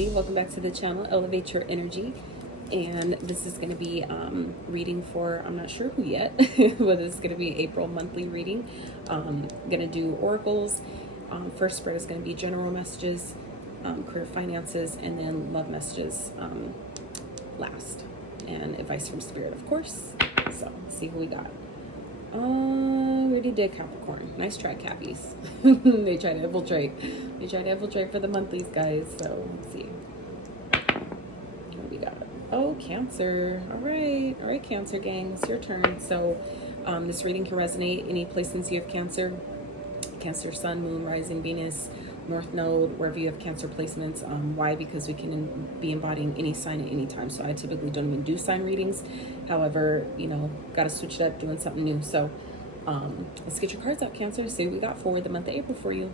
Jazi. Welcome back to the channel, Elevate Your Energy. And this is going to be reading for, I'm not sure who yet, but this is going to be April monthly reading. Going to do oracles. First spread is going to be general messages, career finances, and then love messages last. And advice from spirit, of course. So, let's see who we got. We already did Capricorn. Nice try, Cappies. They tried to infiltrate. They tried to infiltrate for the monthlies, guys. So let's see. What we got? Oh, Cancer. All right, Cancer gang. It's your turn. So this reading can resonate any placements you have Cancer. Cancer, Sun, Moon, Rising, Venus, North Node, wherever you have Cancer placements. Why? Because we can be embodying any sign at any time. So I typically don't even do sign readings. However, you know, got to switch it up, doing something new. So let's get your cards out, Cancer. See what we got for the month of April for you.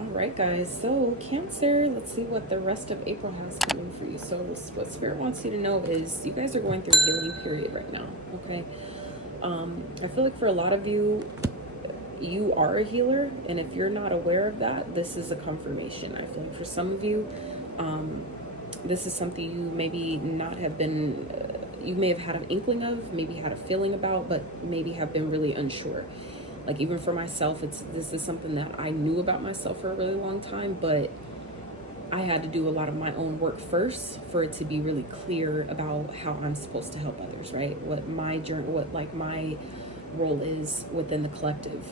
Alright guys, so Cancer, let's see what the rest of April has coming for you. So what Spirit wants you to know is you guys are going through a healing period right now, okay? I feel like for a lot of you, you are a healer, and if you're not aware of that, this is a confirmation. I feel like for some of you, this is something you maybe not have been, you may have had an inkling of, maybe had a feeling about, but maybe have been really unsure. Like even for myself, this is something that I knew about myself for a really long time, but I had to do a lot of my own work first for it to be really clear about how I'm supposed to help others, right? What my journey, what like my role is within the collective,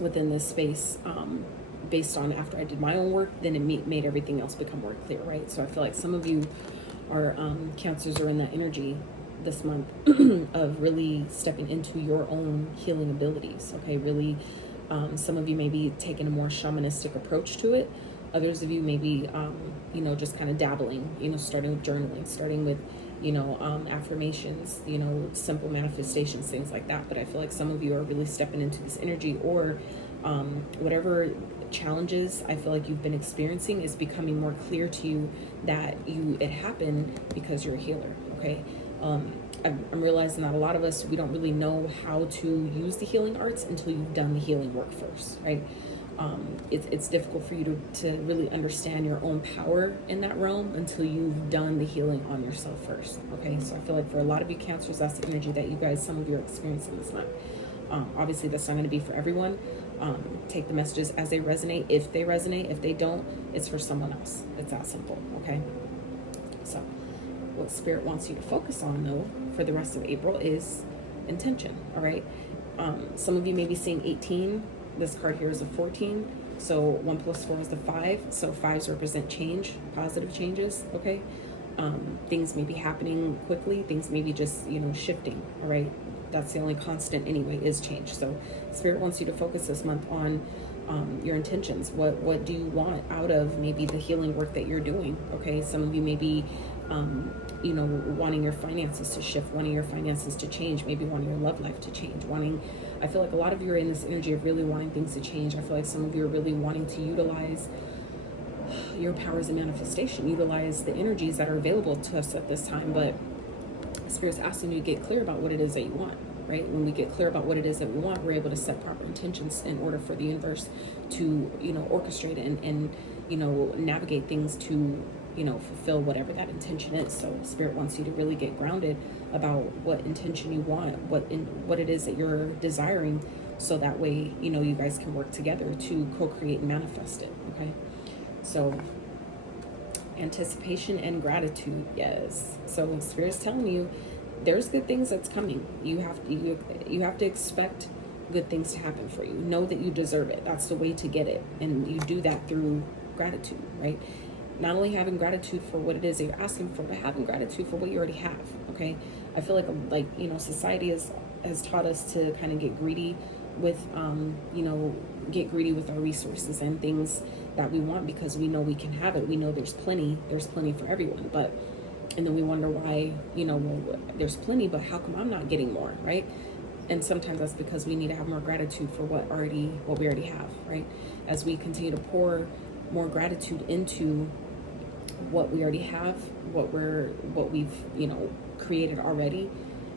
within this space, based on after I did my own work, then it made everything else become more clear, right? So I feel like some of you are Cancers are in that energy this month of really stepping into your own healing abilities, okay? Really, some of you may be taking a more shamanistic approach to it. Others of you may be, you know, just kind of dabbling, you know, starting with journaling, starting with, you know, affirmations, you know, simple manifestations, things like that. But I feel like some of you are really stepping into this energy, or whatever challenges I feel like you've been experiencing is becoming more clear to you that it happened because you're a healer, okay? I'm realizing that a lot of us, we don't really know how to use the healing arts until you've done the healing work first, right? It's difficult for you to really understand your own power in that realm until you've done the healing on yourself first, okay? So I feel like for a lot of you Cancers, that's the energy that you guys, some of you are experiencing this month. Obviously, that's not going to be for everyone. Take the messages as they resonate. If they resonate, if they don't, it's for someone else. It's that simple, okay? So what Spirit wants you to focus on, though, for the rest of April is intention, all right? Some of you may be seeing 18. This card here is a 14. So 1 + 4 is the 5. So 5s represent change, positive changes, okay? Things may be happening quickly. Things may be just, you know, shifting, all right? That's the only constant anyway, is change. So Spirit wants you to focus this month on your intentions. What do you want out of maybe the healing work that you're doing, okay? Some of you may be you know, wanting your finances to shift, wanting your finances to change, maybe wanting your love life to change, I feel like a lot of you are in this energy of really wanting things to change. I feel like some of you are really wanting to utilize your powers of manifestation, utilize the energies that are available to us at this time, but Spirit's asking you to get clear about what it is that you want, right? When we get clear about what it is that we want, we're able to set proper intentions in order for the universe to, you know, orchestrate and you know, navigate things to, you know, fulfill whatever that intention is. So Spirit wants you to really get grounded about what intention you want, what it is that you're desiring, so that way, you know, you guys can work together to co-create and manifest it, okay? So anticipation and gratitude, yes. So Spirit's telling you there's good things that's coming. You have to expect good things to happen for you. Know that you deserve it. That's the way to get it, and you do that through gratitude, right? Not only having gratitude for what it is that you're asking for, but having gratitude for what you already have, okay? I feel like you know, society has taught us to kind of get greedy with you know, get greedy with our resources and things that we want, because we know we can have it. We know there's plenty for everyone. But And then we wonder why, you know, well, there's plenty, but how come I'm not getting more, right? And sometimes that's because we need to have more gratitude for what we already have, right? As we continue to pour more gratitude into what we already have, what we've, you know, created already,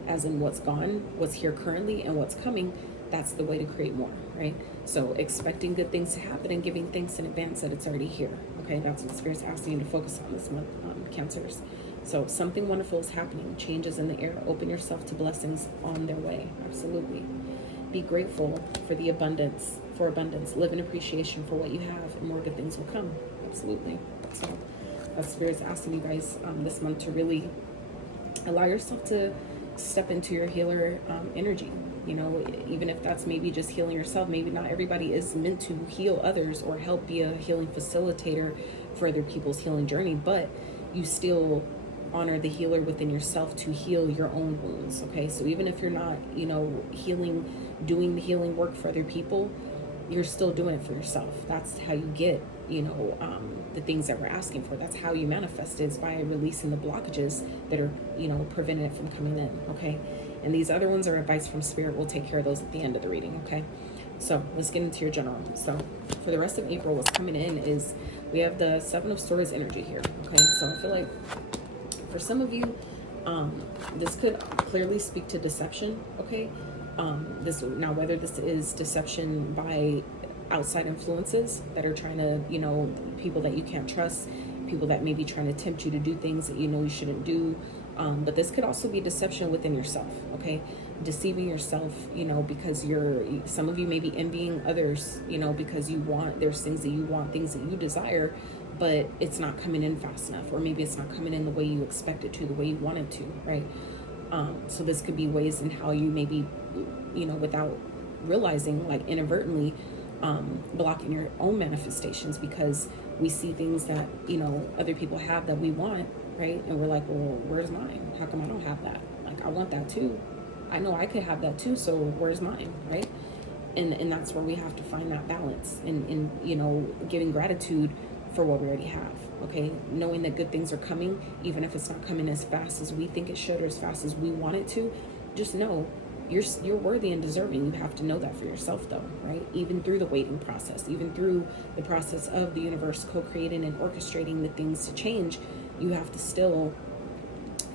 as in what's gone, what's here currently, and what's coming, that's the way to create more, right? So expecting good things to happen and giving thanks in advance that it's already here, okay? That's what Spirit's asking you to focus on this month, Cancers. So something wonderful is happening, changes in the air. Open yourself to blessings on their way, absolutely. Be grateful for the abundance, live in appreciation for what you have, and more good things will come, absolutely. So Spirit's asking you guys this month to really allow yourself to step into your healer energy. You know, even if that's maybe just healing yourself, maybe not everybody is meant to heal others or help be a healing facilitator for other people's healing journey, but you still honor the healer within yourself to heal your own wounds, okay? So even if you're not, you know, doing the healing work for other people, you're still doing it for yourself. That's how you get, you know, the things that we're asking for. That's how you manifest, is by releasing the blockages that are, you know, preventing it from coming in, okay? And these other ones are advice from Spirit. We'll take care of those at the end of the reading, okay? So let's get into your general. So for the rest of April, what's coming in is we have the Seven of Swords energy here, okay? So I feel like for some of you, this could clearly speak to deception, okay? Now, whether this is deception by outside influences that are trying to, you know, people that you can't trust, people that may be trying to tempt you to do things that you know you shouldn't do. But this could also be deception within yourself, okay? Deceiving yourself, you know, because some of you may be envying others, you know, because there's things that you want, things that you desire, but it's not coming in fast enough, or maybe it's not coming in the way you expect it to, the way you want it to, right? So this could be ways in how you maybe, you know, without realizing, like inadvertently, blocking your own manifestations, because we see things that, you know, other people have that we want, right? And we're like, well, where's mine? How come I don't have that? Like, I want that too. I know I could have that too, so where's mine, right? And that's where we have to find that balance, and you know, giving gratitude for what we already have, okay? Knowing that good things are coming, even if it's not coming as fast as we think it should or as fast as we want it to. Just know you're worthy and deserving. You have to know that for yourself, though, right? Even through the waiting process, even through the process of the universe co-creating and orchestrating the things to change, you have to still,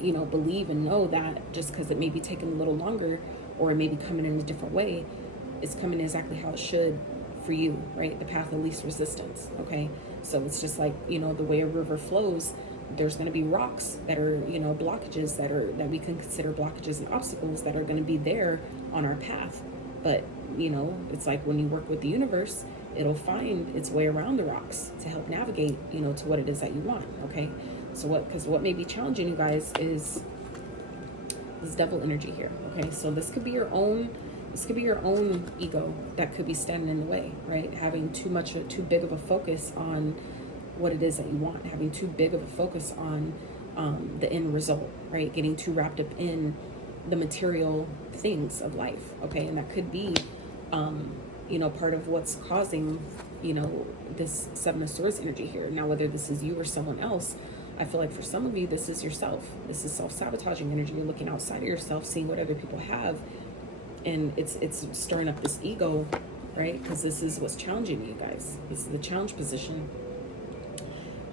you know, believe and know that just because it may be taking a little longer, or it may be coming in a different way, it's coming exactly how it should for you, right? The path of least resistance, okay? So it's just like, you know, the way a river flows, there's going to be rocks that are, you know, blockages that we can consider blockages and obstacles that are going to be there on our path. But, you know, it's like when you work with the universe, it'll find its way around the rocks to help navigate, you know, to what it is that you want, okay? So what may be challenging you guys is this devil energy here, okay? So this could be your own ego that could be standing in the way, right? Having too big of a focus on what it is that you want, having too big of a focus on the end result, right? Getting too wrapped up in the material things of life, okay? And that could be, you know, part of what's causing, you know, this Seven of Swords energy here. Now, whether this is you or someone else, I feel like for some of you, this is yourself. This is self-sabotaging energy. You're looking outside of yourself, seeing what other people have, and it's stirring up this ego, right? Because this is what's challenging you guys. This is the challenge position,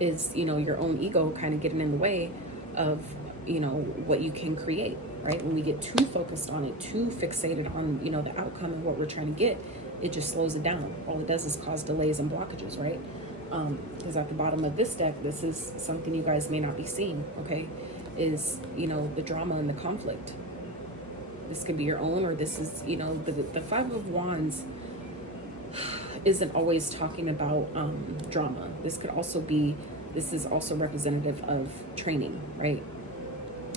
is, you know, your own ego kind of getting in the way of, you know, what you can create, right? When we get too focused on it, too fixated on, you know, the outcome and what we're trying to get, it just slows it down. All it does is cause delays and blockages, right? Because at the bottom of this deck, this is something you guys may not be seeing, okay? Is, you know, the drama and the conflict. This could be your own, or this is, you know, the Five of Wands isn't always talking about drama. This is also representative of training, right?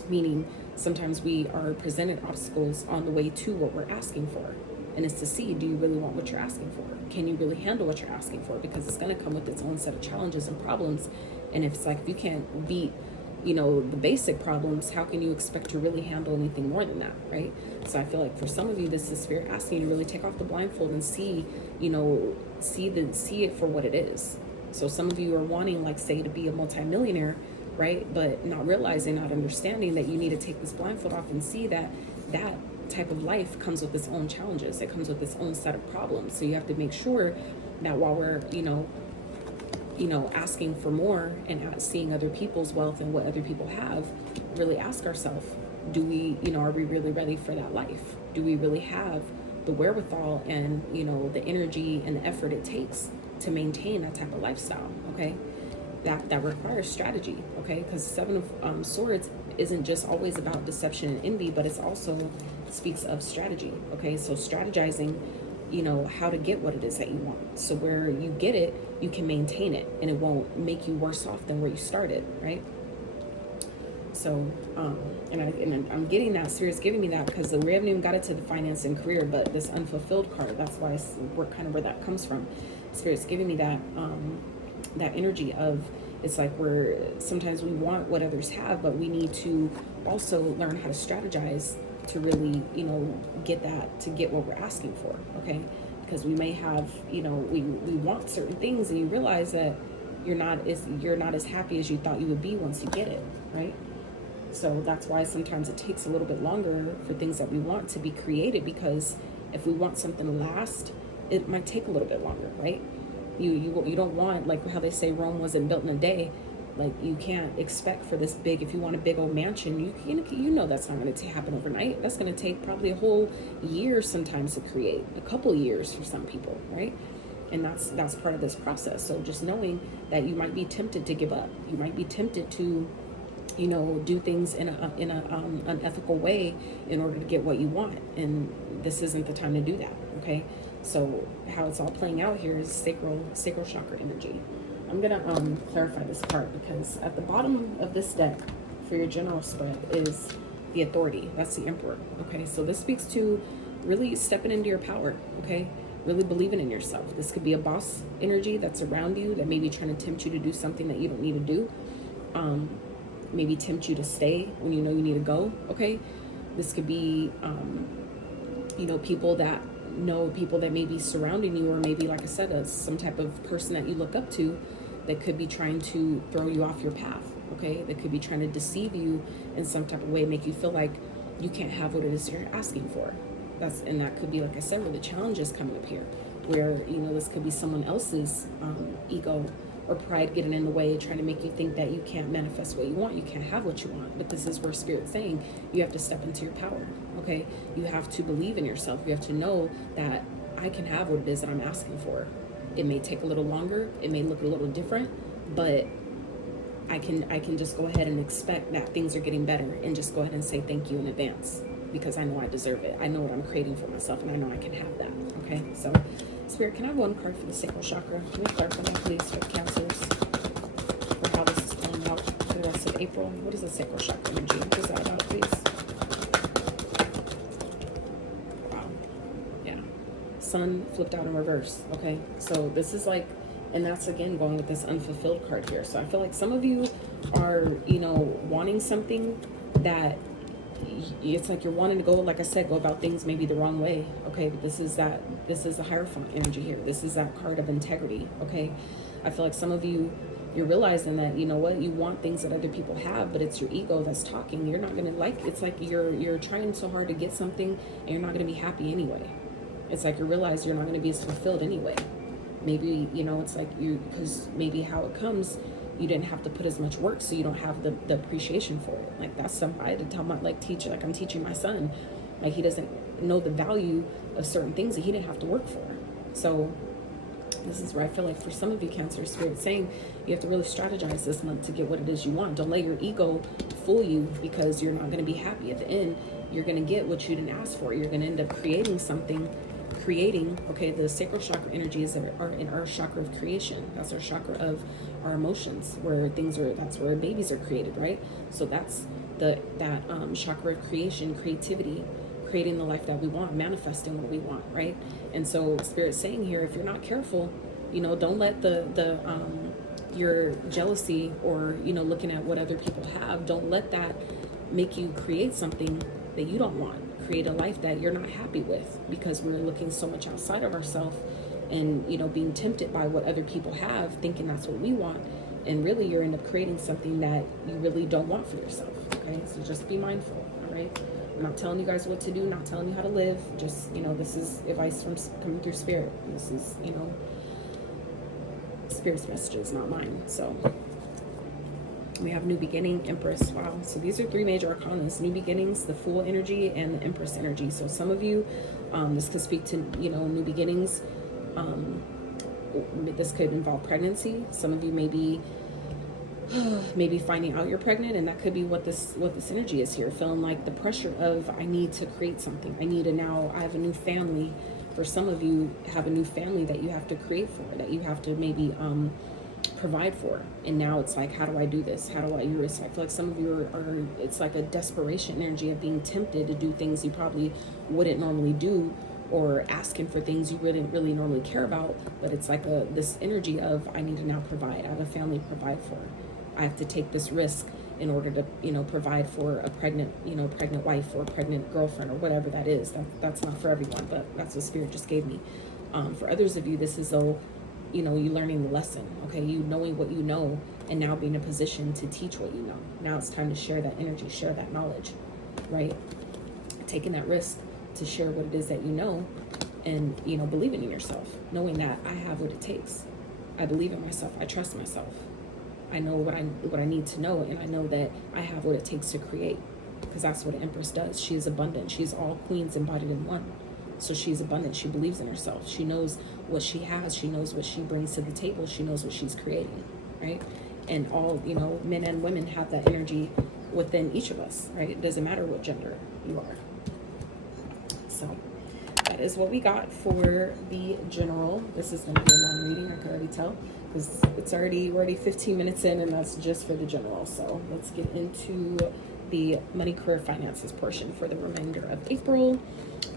Meaning sometimes we are presented obstacles on the way to what we're asking for. And it's to see, do you really want what you're asking for? Can you really handle what you're asking for? Because it's going to come with its own set of challenges and problems. And if it's like, if you can't beat, you know, the basic problems, how can you expect to really handle anything more than that, right? So I feel like for some of you, this is Spirit asking you to really take off the blindfold and see, you know, see it for what it is. So some of you are wanting, like, say, to be a multimillionaire, right? But not realizing, not understanding that you need to take this blindfold off and see that that type of life comes with its own challenges. It comes with its own set of problems. So you have to make sure that while we're, asking for more and seeing other people's wealth and what other people have, really ask ourselves, do we, are we really ready for that life? Do we really have the wherewithal and, the energy and the effort it takes to maintain that type of lifestyle? Okay. That requires strategy. Okay. Because Seven of Swords isn't just always about deception and envy, but it's also speaks of strategy. Okay. So strategizing, how to get what it is that you want. So where you get it, you can maintain it and it won't make you worse off than where you started. Right. So, and I'm getting that, Spirit's giving me that because we haven't even got it to the finance and career, but this unfulfilled card, that's why we're kind of where that comes from. Spirit's giving me that, that energy of, it's like sometimes we want what others have, but we need to also learn how to strategize to really, get what we're asking for. Okay. Because we may have, we want certain things and you realize that you're not as happy as you thought you would be once you get it. Right. So that's why sometimes it takes a little bit longer for things that we want to be created, because if we want something to last, it might take a little bit longer, right? You don't want, like how they say Rome wasn't built in a day. Like you can't expect for this big, if you want a big old mansion, you know that's not going to happen overnight. That's going to take probably a whole year sometimes to create, a couple years for some people, right? And that's part of this process. So just knowing that you might be tempted to give up, you might be tempted to do things in an unethical way in order to get what you want. And this isn't the time to do that. Okay. So how it's all playing out here is sacral chakra energy. I'm going to clarify this part, because at the bottom of this deck for your general spread is the Authority. That's the Emperor. Okay. So this speaks to really stepping into your power. Okay. Really believing in yourself. This could be a boss energy that's around you that may be trying to tempt you to do something that you don't need to do. Maybe tempt you to stay when you know you need to go. Okay. This could be, people that may be surrounding you, or maybe, like I said, some type of person that you look up to that could be trying to throw you off your path. Okay. That could be trying to deceive you in some type of way, make you feel like you can't have what it is you're asking for. And that could be, like I said, where the challenge is coming up here, where, this could be someone else's ego or pride getting in the way, trying to make you think that you can't manifest what you want, you can't have what you want. But this is where Spirit's saying you have to step into your power. Okay. You have to believe in yourself. You have to know that I can have what it is that I'm asking for. It may take a little longer, it may look a little different, but I can just go ahead and expect that things are getting better, and just go ahead and say thank you in advance, because I know I deserve it. I know what I'm creating for myself, and I know I can have that. Okay. So Spirit, can I have one card for the sacral chakra? Can you clarify that, please, for the Cancers, for how this is playing out for the rest of April? What is the sacral chakra energy? What is that about, please? Wow. Yeah. Sun flipped out in reverse. Okay. So this is like, and that's again going with this unfulfilled card here. So I feel like some of you are, wanting something that it's like you're wanting to go, like I said, go about things maybe the wrong way. Okay. But this is the Hierophant energy here. This is that card of integrity. Okay. I feel like some of you, you're realizing that, you want things that other people have, but it's your ego that's talking. You're not going to it's like you're trying so hard to get something and you're not going to be happy anyway. It's like you realize you're not going to be as fulfilled anyway. Maybe, it's like because maybe how it comes, you didn't have to put as much work, so you don't have the appreciation for it. Like that's something I had to tell I'm teaching my son, like he doesn't know the value of certain things that he didn't have to work for. So this is where I feel like for some of you Cancer, Spirit saying you have to really strategize this month to get what it is you want. Don't let your ego fool you, because you're not going to be happy at the end. You're going to get what you didn't ask for. You're going to end up creating something. Okay, the sacral chakra energies are in our chakra of creation. That's our chakra of our emotions, where that's where babies are created, right? So that's that chakra of creation, creativity, creating the life that we want, manifesting what we want, right? And so Spirit's saying here, if you're not careful, don't let your jealousy or looking at what other people have, don't let that make you create something that you don't want. Create a life that you're not happy with, because we're looking so much outside of ourselves and being tempted by what other people have, thinking that's what we want, And really, you end up creating something that you really don't want for yourself, okay? So just be mindful, all right? I'm not telling you guys what to do, not telling you how to live. Just, you know, this is advice from coming through spirit. This is, you know, spirit's messages, not mine. So we have new beginning, empress. Wow. So these are 3 major arcanas: new beginnings, the fool energy, and the empress energy. So some of you, this could speak to, you know, new beginnings. This could involve pregnancy. Some of you maybe finding out you're pregnant, and that could be what this energy is here, feeling like the pressure of, I need to create something. I have a new family. For some of you, have a new family that you have to create for, that you have to maybe provide for. And now it's like, how do I do this? How do I do this? I feel like some of you are it's like a desperation energy of being tempted to do things you probably wouldn't normally do, or asking for things you wouldn't really normally care about. But it's like this energy of, I need to now provide. I have a family to provide for. I have to take this risk in order to, you know, provide for a pregnant wife or a pregnant girlfriend or whatever that is. That's not for everyone, but that's what Spirit just gave me. For others of you, this is you know, you learning the lesson, okay? You knowing what you know, and now being in a position to teach what you know. Now it's time to share that energy, share that knowledge, right? Taking that risk to share what it is that you know, and, you know, believing in yourself, knowing that I have what it takes. I believe in myself. I trust myself. I know what I need to know, and I know that I have what it takes to create, because that's what an empress does. She is abundant. She's all queens embodied in one. So she's abundant. She believes in herself. She knows what she has. She knows what she brings to the table. She knows what she's creating, right? And all, you know, men and women have that energy within each of us, right? It doesn't matter what gender you are. So that is what we got for the general. This is going to be a long reading, I can already tell, because we're already 15 minutes in, and that's just for the general. So let's get into the money, career, finances portion for the remainder of April.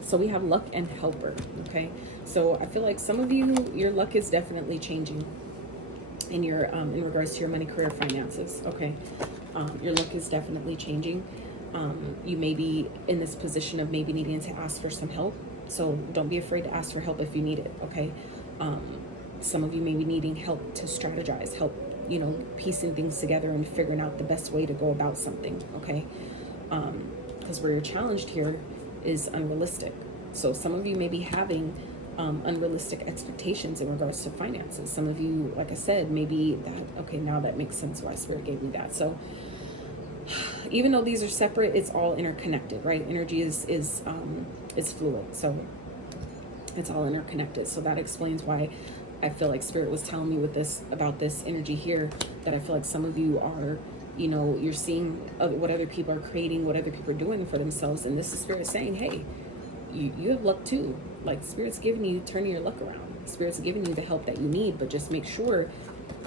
So we have luck and helper, okay? So I feel like some of you, your luck is definitely changing in your in regards to your money, career, finances, okay? Your luck is definitely changing. You may be in this position of maybe needing to ask for some help. So don't be afraid to ask for help if you need it, okay? Some of you may be needing help to strategize, help, you know, piecing things together and figuring out the best way to go about something, okay? Because where you're challenged here is unrealistic. So some of you may be having unrealistic expectations in regards to finances. Some of you, like I said, maybe that, okay, now that makes sense why Spirit gave me that. So even though these are separate, it's all interconnected, right? Energy is fluid, so it's all interconnected. So that explains why I feel like Spirit was telling me with this, about this energy here, that I feel like some of you are, you know, you're seeing what other people are creating, what other people are doing for themselves, and this is Spirit saying, hey, you have luck too. Like, Spirit's giving you, turning your luck around. Spirit's giving you the help that you need, but just make sure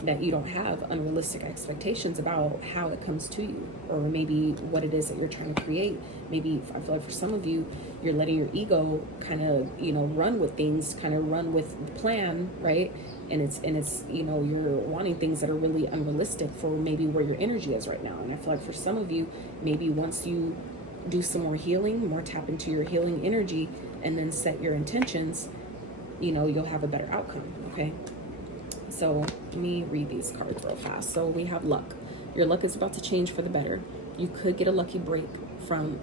that you don't have unrealistic expectations about how it comes to you, or maybe what it is that you're trying to create. Maybe, I feel like for some of you, you're letting your ego kind of, you know, run with things, kind of run with the plan, right? And it's, you know, you're wanting things that are really unrealistic for maybe where your energy is right now. And I feel like for some of you, maybe once you do some more healing, more tap into your healing energy, and then set your intentions, you know, you'll have a better outcome, okay? So let me read these cards real fast. So we have luck. Your luck is about to change for the better. You could get a lucky break from,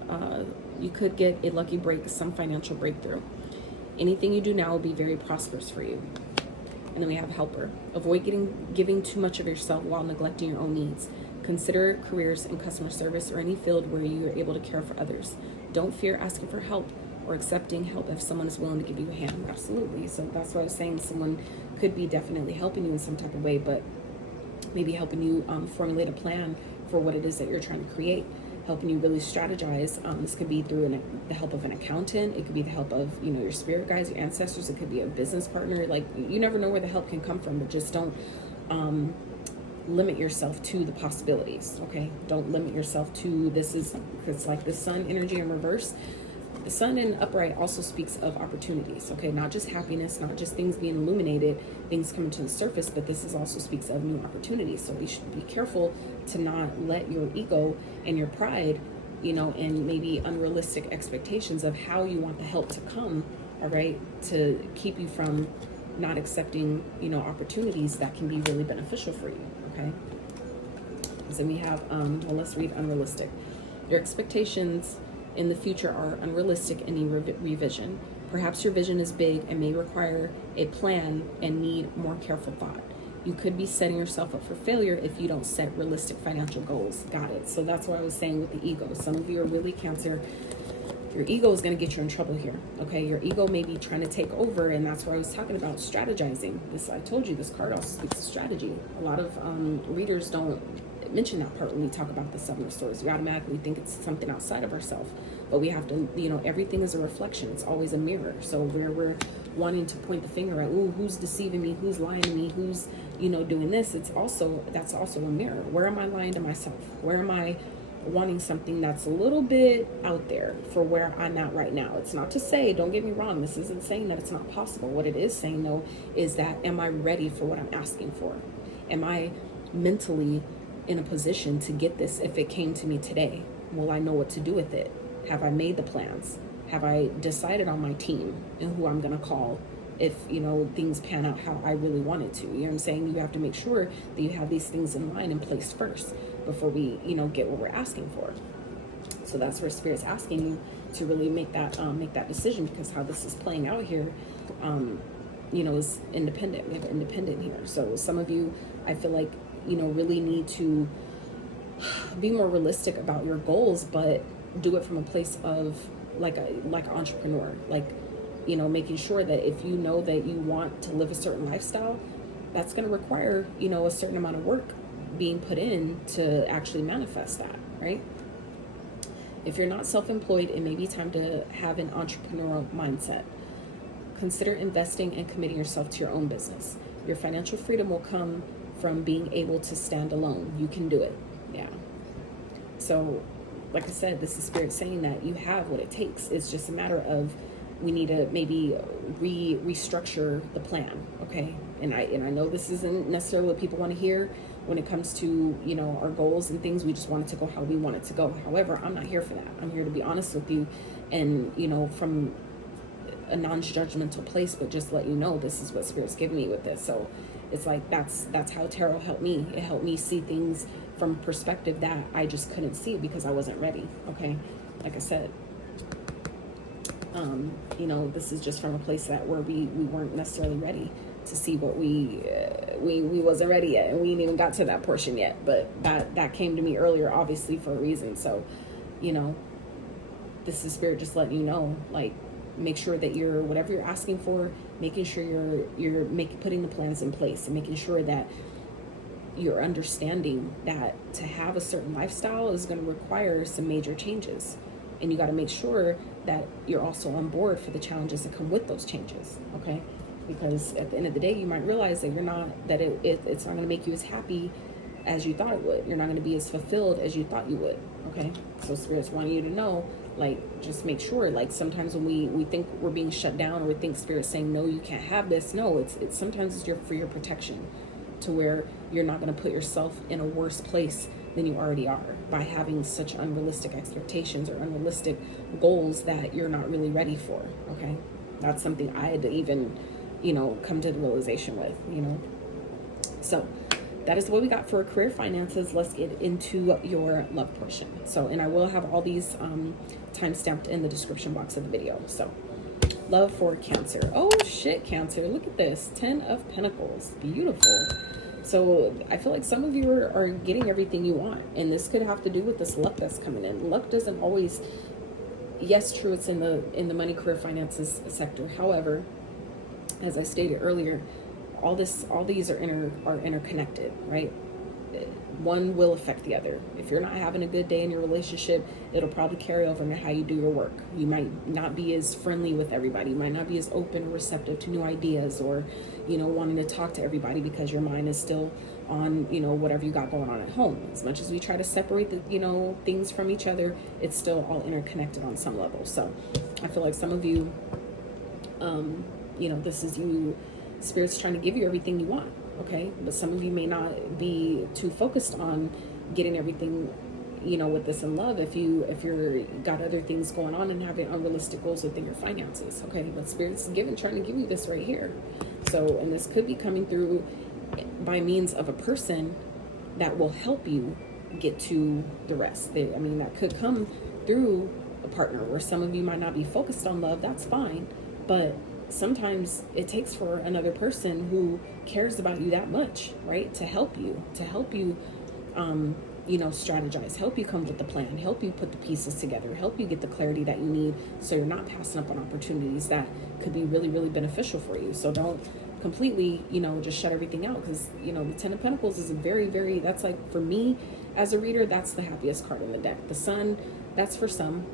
some financial breakthrough. Anything you do now will be very prosperous for you. And then we have helper. Avoid giving too much of yourself while neglecting your own needs. Consider careers in customer service or any field where you are able to care for others. Don't fear asking for help or accepting help if someone is willing to give you a hand. Absolutely. So that's what I was saying. Someone could be definitely helping you in some type of way, but maybe helping you formulate a plan for what it is that you're trying to create, helping you really strategize. This could be through the help of an accountant. It could be the help of, you know, your spirit guides, your ancestors. It could be a business partner. Like, you never know where the help can come from, but just don't limit yourself to the possibilities, okay? Don't limit yourself to this, is because like the sun energy in reverse. The sun in upright also speaks of opportunities, okay? Not just happiness, not just things being illuminated, things coming to the surface, but this is also speaks of new opportunities. So you should be careful to not let your ego and your pride, you know, and maybe unrealistic expectations of how you want the help to come, all right, to keep you from not accepting, you know, opportunities that can be really beneficial for you, okay? Because then we have, well, let's read unrealistic. Your expectations in the future are unrealistic and need revision. Perhaps your vision is big and may require a plan and need more careful thought. You could be setting yourself up for failure if you don't set realistic financial goals. Got it. So that's what I was saying with the ego. Some of you are really Cancer. Your ego is going to get you in trouble here. Okay, your ego may be trying to take over, and that's where I was talking about strategizing. This, I told you, this card also speaks of strategy. A lot of readers don't mention that part when we talk about the Seven of Swords. We automatically think it's something outside of ourselves, but we have to, you know, everything is a reflection. It's always a mirror. So where we're wanting to point the finger at, ooh, who's deceiving me, who's lying to me, who's, you know, doing this, it's also, that's also a mirror. Where am I lying to myself? Where am I wanting something that's a little bit out there for where I'm at right now? It's not to say, don't get me wrong, this isn't saying that it's not possible. What it is saying though is that, am I ready for what I'm asking for? Am I mentally in a position to get this if it came to me today? Will I know what to do with it? Have I made the plans? Have I decided on my team and who I'm going to call if, you know, things pan out how I really wanted to? You know what I'm saying? You have to make sure that you have these things in line and placed first before we, you know, get what we're asking for. So that's where Spirit's asking you to really make that decision, because how this is playing out here, you know, is independent. We have independent here. So some of you, I feel like, you know, really need to be more realistic about your goals, but do it from a place of like an entrepreneur, like, you know, making sure that if you know that you want to live a certain lifestyle, that's going to require, you know, a certain amount of work being put in to actually manifest that, right? If you're not self-employed, it may be time to have an entrepreneurial mindset. Consider investing and committing yourself to your own business. Your financial freedom will come from being able to stand alone. You can do it. Yeah. So, like I said, this is Spirit saying that you have what it takes. It's just a matter of, we need to maybe restructure the plan, okay? And I know this isn't necessarily what people want to hear when it comes to, you know, our goals and things. We just want it to go how we want it to go. However, I'm not here for that. I'm here to be honest with you, and, you know, from a non-judgmental place, but just let you know this is what Spirit's giving me with this. So it's like that's how tarot helped me. It helped me see things from perspective that I just couldn't see because I wasn't ready. Okay, like I said, you know, this is just from a place that where we weren't necessarily ready to see what we wasn't ready yet, and we ain't even got to that portion yet. But that came to me earlier, obviously, for a reason. So, you know, this is Spirit just letting you know, like, make sure that you're, whatever you're asking for, making sure you're putting the plans in place, and making sure that you're understanding that to have a certain lifestyle is going to require some major changes, and you got to make sure that you're also on board for the challenges that come with those changes. Okay, because at the end of the day, you might realize that you're not, that it's not going to make you as happy as you thought it would. You're not going to be as fulfilled as you thought you would. Okay, so Spirit's wanting you to know, like, just make sure, like, sometimes when we think we're being shut down, or we think Spirit's saying, no, you can't have this. No, it's sometimes it's for your protection, to where you're not going to put yourself in a worse place than you already are by having such unrealistic expectations or unrealistic goals that you're not really ready for. Okay, that's something I had to even, you know, come to the realization with, you know. So that is what we got for career finances. Let's get into your love portion. So, and I will have all these time stamped in the description box of the video. So, love for Cancer. Oh shit, Cancer, look at this. 10 of Pentacles. Beautiful. So I feel like some of you are getting everything you want, and this could have to do with this luck that's coming in. Luck doesn't always, yes, true, it's in the money, career, finances sector. However, as I stated earlier, all these are interconnected, right? One will affect the other. If you're not having a good day in your relationship, it'll probably carry over into how you do your work. You might not be as friendly with everybody. You might not be as open or receptive to new ideas, or, you know, wanting to talk to everybody because your mind is still on, you know, whatever you got going on at home. As much as we try to separate the, you know, things from each other, it's still all interconnected on some level. So I feel like some of you, you know, this is you, Spirit's trying to give you everything you want. Okay, but some of you may not be too focused on getting everything, you know, with this in love, if you're got other things going on and having unrealistic goals within your finances. Okay, but Spirit's trying to give you this right here. So, and this could be coming through by means of a person that will help you get to the rest. I mean, that could come through a partner, where some of you might not be focused on love. That's fine, but sometimes it takes for another person who cares about you that much, right, to help you you know, strategize, help you come with the plan, help you put the pieces together, help you get the clarity that you need, so you're not passing up on opportunities that could be really, really beneficial for you. So don't completely, you know, just shut everything out, because, you know, the Ten of Pentacles is a very, very, that's like, for me as a reader, that's the happiest card in the deck. The Sun, that's for some,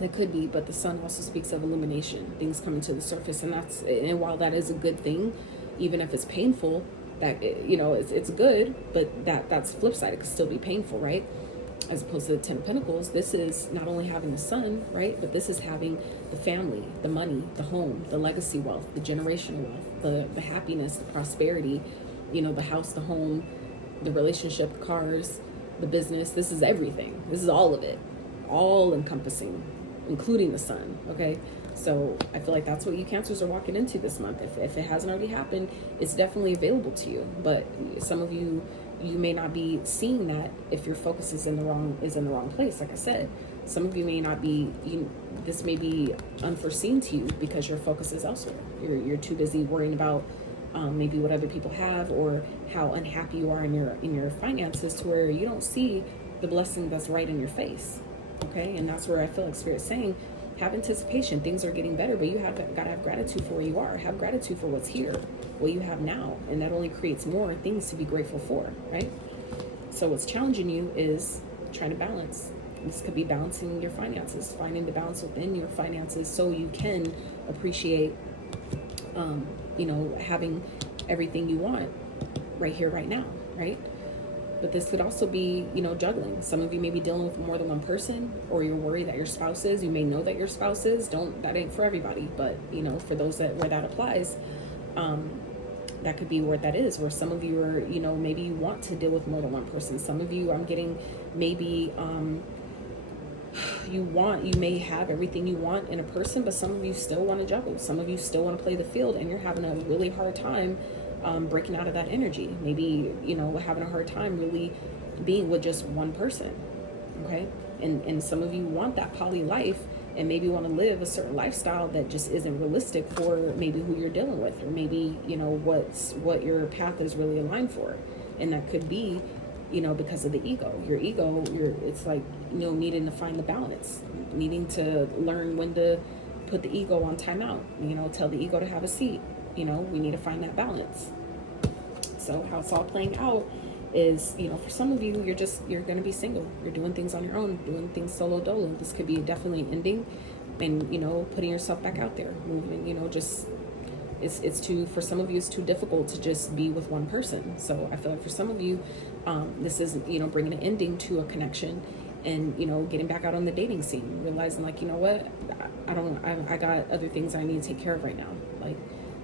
it could be, but the Sun also speaks of illumination, things coming to the surface, and while that is a good thing, even if it's painful, that, you know, it's good, but that's the flip side. It could still be painful, right? As opposed to the Ten of Pentacles, this is not only having the Sun, right, but this is having the family, the money, the home, the legacy wealth, the generational wealth, the happiness, the prosperity, you know, the house, the home, the relationship, the cars, the business. This is everything. This is all of it, all encompassing, including the Sun. Okay, so I feel like that's what you Cancers are walking into this month. If it hasn't already happened, it's definitely available to you. But some of you may not be seeing that if your focus is in the wrong place. Like I said, some of you may not be. This may be unforeseen to you because your focus is elsewhere. You're too busy worrying about maybe what other people have, or how unhappy you are in your finances, to where you don't see the blessing that's right in your face. Okay, and that's where I feel like Spirit's saying, have anticipation. Things are getting better, but you got to have gratitude for where you are. Have gratitude for what's here, what you have now, and that only creates more things to be grateful for, right? So what's challenging you is trying to balance. This could be balancing your finances, finding the balance within your finances, so you can appreciate, you know, having everything you want right here, right now, right? But this could also be, you know, juggling. Some of you may be dealing with more than one person, or you're worried that your spouse is. You may know that your spouse is. That ain't for everybody, but, you know, for those where that applies, that could be where that is, where some of you are, you know, maybe you want to deal with more than one person. Some of you, I'm getting maybe you may have everything you want in a person, but some of you still want to juggle. Some of you still want to play the field, and you're having a really hard time breaking out of that energy. Maybe, you know, having a hard time really being with just one person. Okay, and some of you want that poly life, and maybe want to live a certain lifestyle that just isn't realistic for maybe who you're dealing with, or maybe, you know, what your path is really aligned for. And that could be, you know, because of the ego. Your ego, it's like, you know, needing to find the balance, needing to learn when to put the ego on timeout, you know, tell the ego to have a seat. You know, we need to find that balance. So how it's all playing out is, you know, for some of you, you're going to be single. You're doing things on your own, doing things solo dolo. This could be definitely ending, and, you know, putting yourself back out there, moving, you know, just, for some of you, it's too difficult to just be with one person. So I feel like for some of you, this is, you know, bringing an ending to a connection, and, you know, getting back out on the dating scene, realizing, like, you know what, I got other things I need to take care of right now. Like,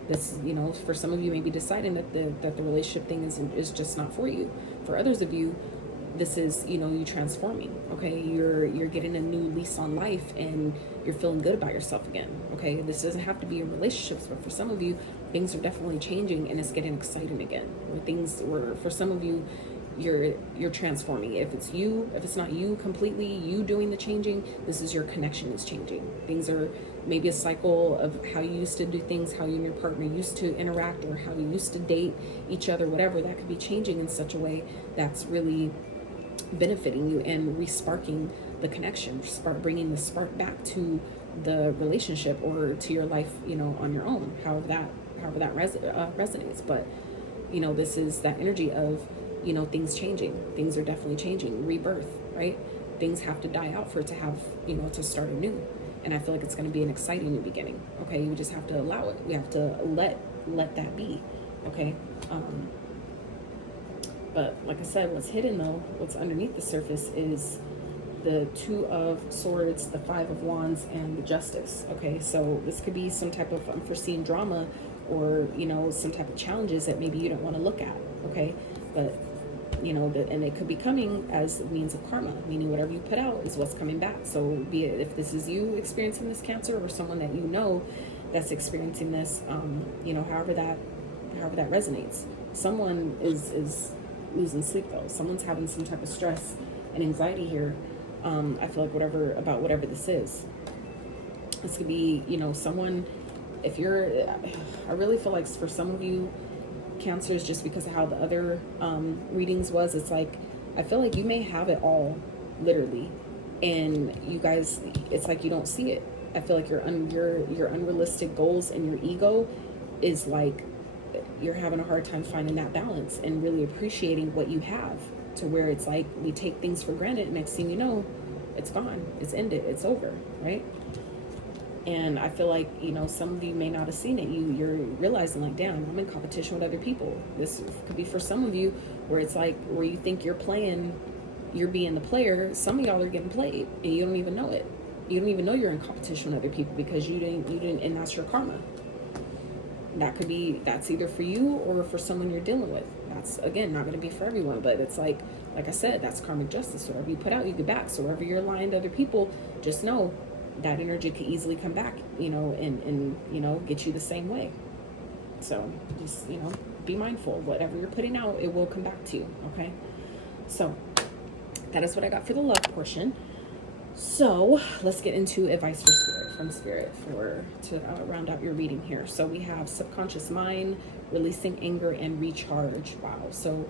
this, you know, for some of you, maybe deciding that the relationship thing is just not for you. For others of you, this is, you know, you transforming. Okay, you're getting a new lease on life, and you're feeling good about yourself again. Okay, this doesn't have to be in relationships, but for some of you, things are definitely changing, and it's getting exciting again. For some of you, you're transforming. If it's not you completely, you doing the changing, this is your connection is changing. Things are maybe a cycle of how you used to do things, how you and your partner used to interact, or how you used to date each other, whatever, that could be changing in such a way that's really benefiting you and resparking the connection, bringing the spark back to the relationship, or to your life, you know, on your own, however that resonates. But, you know, this is that energy of, you know, things changing. Things are definitely changing. Rebirth, right? Things have to die out for it to have, you know, to start anew. And I feel like it's going to be an exciting new beginning. Okay, you just have to allow it. We have to let that be. Okay. But like I said, what's hidden though, what's underneath the surface is the Two of Swords, the Five of Wands, and the Justice. Okay, so this could be some type of unforeseen drama, or, you know, some type of challenges that maybe you don't want to look at. Okay, but, you know, and it could be coming as a means of karma, meaning whatever you put out is what's coming back. So be it if this is you experiencing this Cancer, or someone that you know that's experiencing this, you know, however that resonates. Someone is losing sleep though. Someone's having some type of stress and anxiety here. I feel like whatever this is. This could be, you know, someone, if you're, I really feel like for some of you Cancers, just because of how the other readings was, it's like, I feel like you may have it all, literally, and you guys, it's like you don't see it. I feel like your unrealistic goals and your ego is like, you're having a hard time finding that balance and really appreciating what you have, to where it's like we take things for granted. Next thing you know, it's gone, it's ended, it's over, right? And I feel like, you know, some of you may not have seen it. You're realizing like, damn, I'm in competition with other people. This could be for some of you where it's like, where you think you're playing, you're being the player. Some of y'all are getting played and you don't even know it. You don't even know you're in competition with other people because you didn't, and that's your karma. That could be, that's either for you or for someone you're dealing with. That's, again, not going to be for everyone, but it's like I said, that's karmic justice. Whatever you put out, you get back. So wherever you're lying to other people, just know that energy could easily come back, you know, and you know, get you the same way. So just, you know, be mindful. Whatever you're putting out, it will come back to you, okay? So that is what I got for the love portion. So let's get into advice for spirit, from spirit, to round out your reading here. So we have subconscious mind, releasing anger, and recharge. Wow. So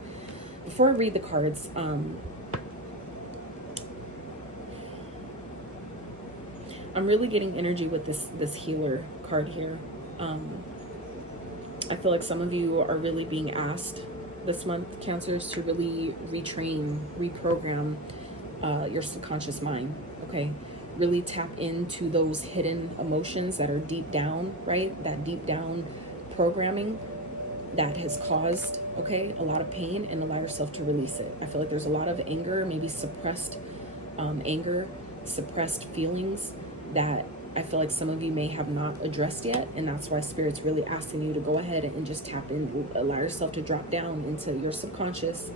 before I read the cards, I'm really getting energy with this healer card here. I feel like some of you are really being asked this month, Cancers, to really retrain, reprogram your subconscious mind, okay? Really tap into those hidden emotions that are deep down, right? That deep down programming that has caused, okay, a lot of pain, and allow yourself to release it. I feel like there's a lot of anger, maybe suppressed anger, suppressed feelings that I feel like some of you may have not addressed yet, and that's why Spirit's really asking you to go ahead and just tap in, allow yourself to drop down into your subconscious,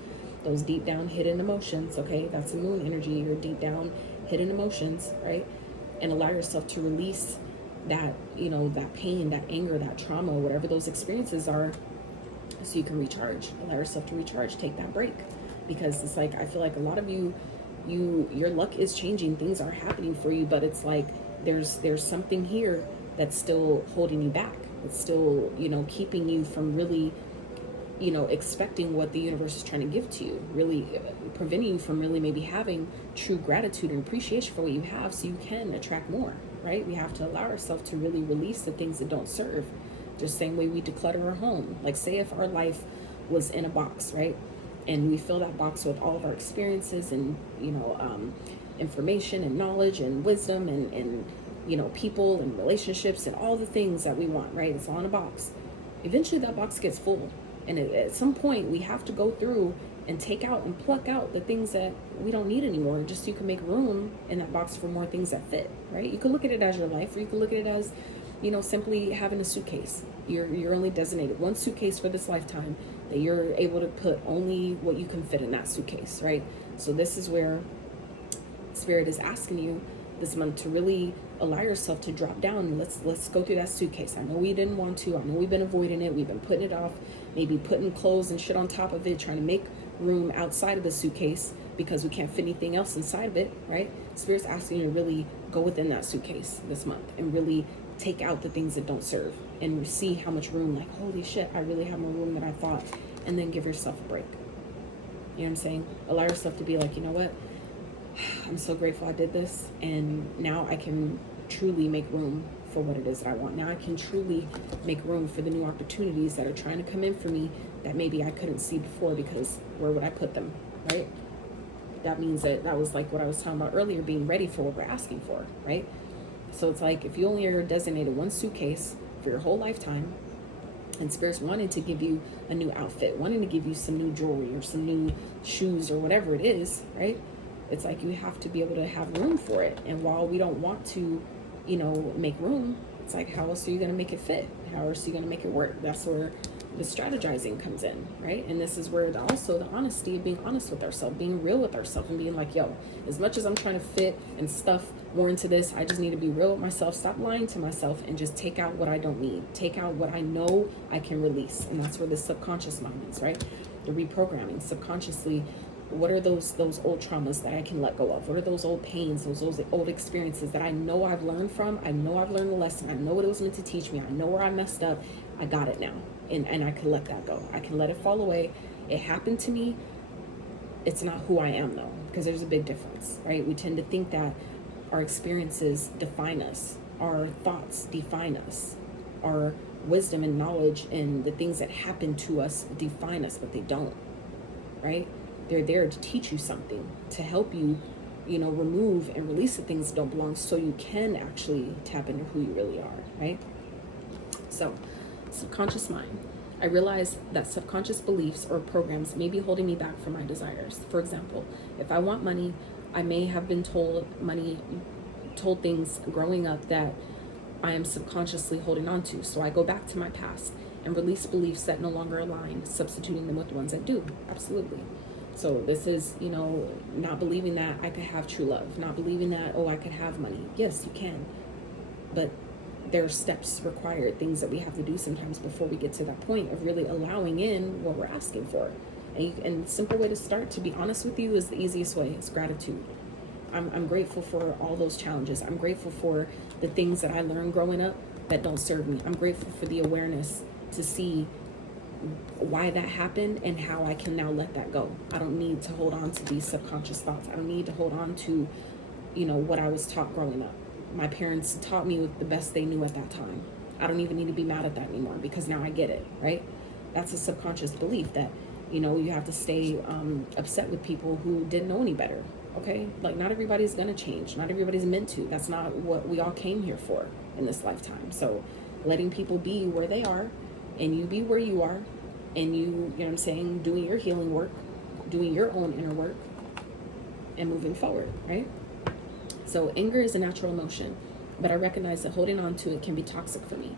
those deep down hidden emotions, okay? That's a moon energy, your deep down hidden emotions, right? And allow yourself to release that, you know, that pain, that anger, that trauma, whatever those experiences are, so you can recharge. Allow yourself to recharge, take that break, because it's like, I feel like a lot of you, your luck is changing, things are happening for you, but it's like there's something here that's still holding you back. It's still, you know, keeping you from really, you know, expecting what the universe is trying to give to you, really preventing you from really maybe having true gratitude and appreciation for what you have, so you can attract more, right? We have to allow ourselves to really release the things that don't serve. Just same way we declutter our home. Like, say if our life was in a box, right? And we fill that box with all of our experiences and, you know, information and knowledge and wisdom and, you know, people and relationships and all the things that we want, right? It's all in a box. Eventually that box gets full. And at some point we have to go through and take out and pluck out the things that we don't need anymore, just so you can make room in that box for more things that fit, right? You could look at it as your life, or you could look at it as, you know, simply having a suitcase. You're only designated one suitcase for this lifetime, that you're able to put only what you can fit in that suitcase, right? So this is where Spirit is asking you this month to really allow yourself to drop down. Let's go through that suitcase. I know we didn't want to. I know we've been avoiding it. We've been putting it off, maybe putting clothes and shit on top of it, trying to make room outside of the suitcase because we can't fit anything else inside of it, right? Spirit's asking you to really go within that suitcase this month and really take out the things that don't serve, and see how much room, like, holy shit, I really have more room than I thought. And then give yourself a break. You know what I'm saying? Allow yourself to be like, you know what? I'm so grateful I did this, and now I can truly make room for what it is that I want. Now I can truly make room for the new opportunities that are trying to come in for me that maybe I couldn't see before, because where would I put them, right? That means that was like what I was talking about earlier, being ready for what we're asking for, right? So it's like, if you only are designated one suitcase for your whole lifetime, and Spirit's wanting to give you a new outfit, wanting to give you some new jewelry or some new shoes or whatever it is, right? It's like you have to be able to have room for it. And while we don't want to, you know, make room, it's like, how else are you going to make it fit? How else are you going to make it work? That's where the strategizing comes in, right? And this is where also the honesty of being honest with ourselves, being real with ourselves, and being like, yo, as much as I'm trying to fit and stuff more into this, I just need to be real with myself, stop lying to myself, and just take out what I don't need, take out what I know I can release. And that's where the subconscious mind is, right? the reprogramming subconsciously. What are those old traumas that I can let go of? What are those old pains, those old experiences that I know I've learned from? I know I've learned a lesson. I know what it was meant to teach me. I know where I messed up. I got it now. And I can let that go. I can let it fall away. It happened to me. It's not who I am though, because there's a big difference, right? We tend to think that our experiences define us. Our thoughts define us. Our wisdom and knowledge and the things that happen to us define us, but they don't, right? They're there to teach you something, to help you, remove and release the things that don't belong so you can actually tap into who you really are, right? So, subconscious mind. I realize that subconscious beliefs or programs may be holding me back from my desires. For example, if I want money, I may have been told things growing up that I am subconsciously holding on to. So I go back to my past and release beliefs that no longer align, substituting them with the ones that do. Absolutely. So this is, not believing that I could have true love, not believing that, I could have money. Yes, you can. But there are steps required, things that we have to do sometimes before we get to that point of really allowing in what we're asking for. And the simple way to start, to be honest with you, is the easiest way. It's gratitude. I'm grateful for all those challenges. I'm grateful for the things that I learned growing up that don't serve me. I'm grateful for the awareness to see why that happened and how I can now let that go. I don't need to hold on to these subconscious thoughts. I don't need to hold on to, what I was taught growing up. My parents taught me with the best they knew at that time. I don't even need to be mad at that anymore because now I get it, right? That's a subconscious belief that, you have to stay upset with people who didn't know any better, okay? Like, not everybody's gonna change. Not everybody's meant to. That's not what we all came here for in this lifetime. So letting people be where they are and you be where you are, and you know what I'm saying, doing your healing work, doing your own inner work, and moving forward, right? So anger is a natural emotion, but I recognize that holding on to it can be toxic for me.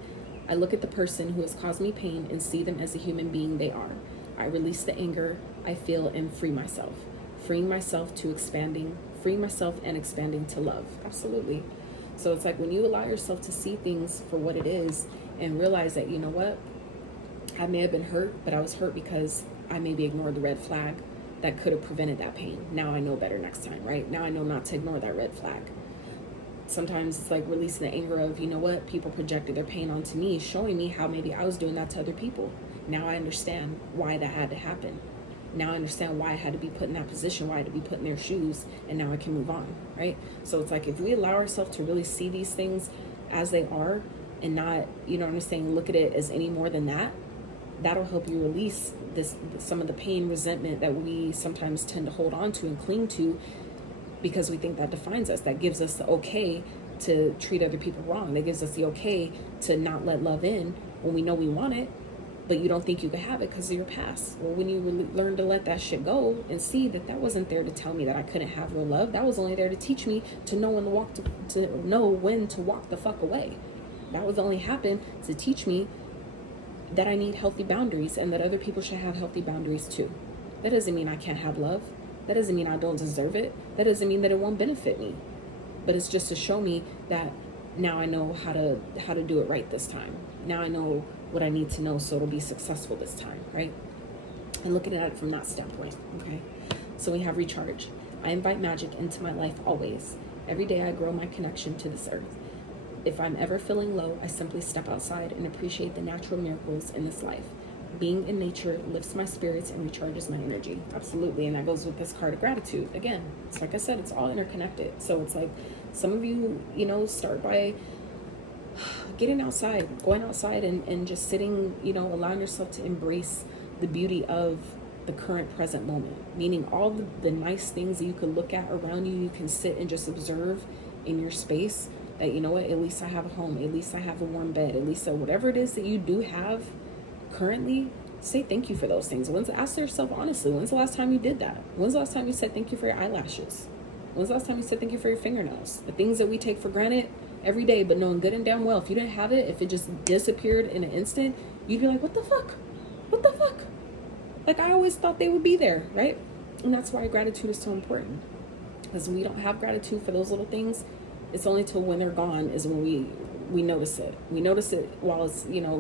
I look at the person who has caused me pain and see them as a human being they are. I release the anger I feel and free myself. Freeing myself to expanding, freeing myself and expanding to love. Absolutely. So it's like when you allow yourself to see things for what it is and realize that, you know what, I may have been hurt, but I was hurt because I maybe ignored the red flag that could have prevented that pain. Now I know better next time, right? Now I know not to ignore that red flag. Sometimes it's like releasing the anger of, you know what, people projected their pain onto me, showing me how maybe I was doing that to other people. Now I understand why that had to happen. Now I understand why I had to be put in that position, why I had to be put in their shoes, and now I can move on, right? So it's like if we allow ourselves to really see these things as they are and not, look at it as any more than that, that'll help you release some of the pain, resentment that we sometimes tend to hold on to and cling to because we think that defines us. That gives us the okay to treat other people wrong. That gives us the okay to not let love in when we know we want it, but you don't think you can have it because of your past. Well, when you learn to let that shit go and see that wasn't there to tell me that I couldn't have real love, that was only there to teach me to know when to walk the fuck away. That was only happened to teach me that I need healthy boundaries and that other people should have healthy boundaries too. That doesn't mean I can't have love. That doesn't mean I don't deserve it. That doesn't mean that it won't benefit me. But it's just to show me that now I know how to do it right this time. Now I know what I need to know so it'll be successful this time, right? And looking at it from that standpoint, okay? So we have recharge. I invite magic into my life always. Every day I grow my connection to this earth. If I'm ever feeling low, I simply step outside and appreciate the natural miracles in this life. Being in nature lifts my spirits and recharges my energy. Absolutely. And that goes with this card of gratitude. Again, it's like I said, it's all interconnected. So it's like some of you, start by getting outside, going outside and just sitting, allowing yourself to embrace the beauty of the current present moment. Meaning all the nice things that you can look at around you, you can sit and just observe in your space. That, you know what, at least I have a home, at least I have a warm bed, at least whatever it is that you do have currently, say thank you for those things. Ask yourself honestly, when's the last time you did that? When's the last time you said thank you for your eyelashes? When's the last time you said thank you for your fingernails? The things that we take for granted every day, but knowing good and damn well, if you didn't have it, if it just disappeared in an instant, you'd be like, what the fuck? What the fuck? Like, I always thought they would be there, right? And that's why gratitude is so important. Because when we don't have gratitude for those little things, it's only till when they're gone is when we notice it. We notice it while it's,